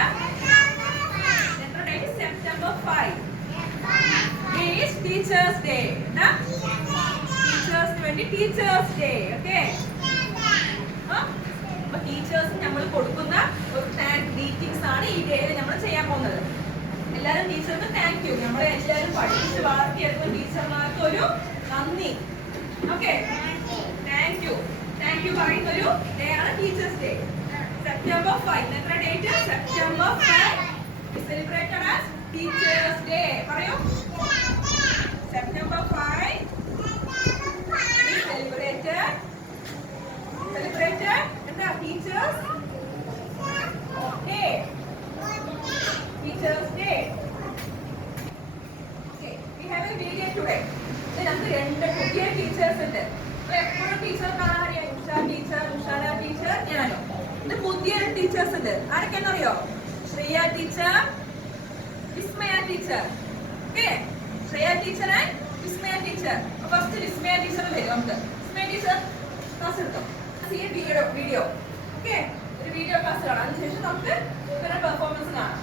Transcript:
എന്താ? എത്ര date? September 5 is Teachers Day. എന്താ? ടീച്ചേഴ്സിന് വേണ്ടി ടീച്ചേഴ്സ് ഡേ. ഓക്കെ, അപ്പൊ ടീച്ചേഴ്സ് നമ്മൾ കൊടുക്കുന്ന ഒരു ഗ്രീറ്റിംഗ്സ് ആണ് ഈ ഡേയിൽ നമ്മൾ ചെയ്യാൻ പോകുന്നത്. എല്ലാവരും ടീച്ചർക്ക് താങ്ക് യു. നമ്മൾ എല്ലാവരും പഠിച്ച് വളർത്തിയെടുക്കുന്ന ടീച്ചർമാർക്ക് ഒരു നന്ദി. ഓക്കെ, താങ്ക് യു പറയുന്ന ഒരു ഡേ ആണ് ടീച്ചേഴ്സ് ഡേ. സെപ്റ്റംബർ 5 എത്ര date? September 5 celebrated as teachers day. പറയൂ. September 5 is celebrated എന്താ? Teachers Day. Teachers Day. Okay, we have a video today. നമുക്ക് രണ്ട് പുതിയ ടീച്ചേഴ്സ് ഉണ്ട്. എപ്പോഴും ടീച്ചർ കാണാൻ അറിയാം. ഉഷ ടീച്ചർ, ഉഷാന ടീച്ചർ, ഞാനോ. ഇത് പുതിയ ടീച്ചേഴ്സ് ഉണ്ട്. ആരൊക്കെയെന്നറിയോ? Shreya teacher, Vismaya teacher. Okay, Shreya teacher and Vismaya teacher. First Vismaya teacher വരും. നമുക്ക് വിസ്മയ ടീച്ചർ ക്ലാസ് എടുക്കും. വീഡിയോ ഓക്കെ, ഒരു വീഡിയോ ക്ലാസ് കാണാം. അതിനുശേഷം നമുക്ക് ഇവരുടെ പെർഫോമൻസ് കാണാം.